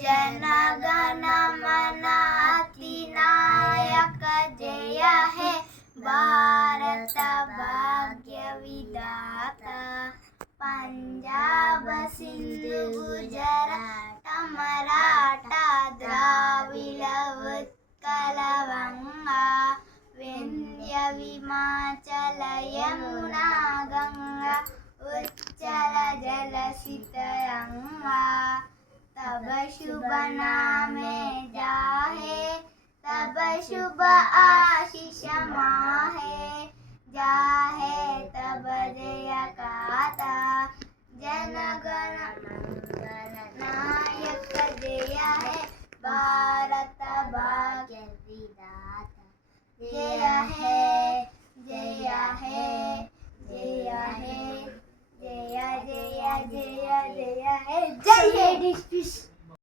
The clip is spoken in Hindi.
जनगण मन अधिनायक जय हे भारत भाग्य विधाता। पंजाब सिंध गुजरात मराठा द्राविड उत्कल गंगा विंध्य विमाचल यमुना गंगा उच्चल जलसितरंगा। तब शुभ नामे जाहे तब शुभ आशीष माहे जाहे तब जय गाथा। जनगण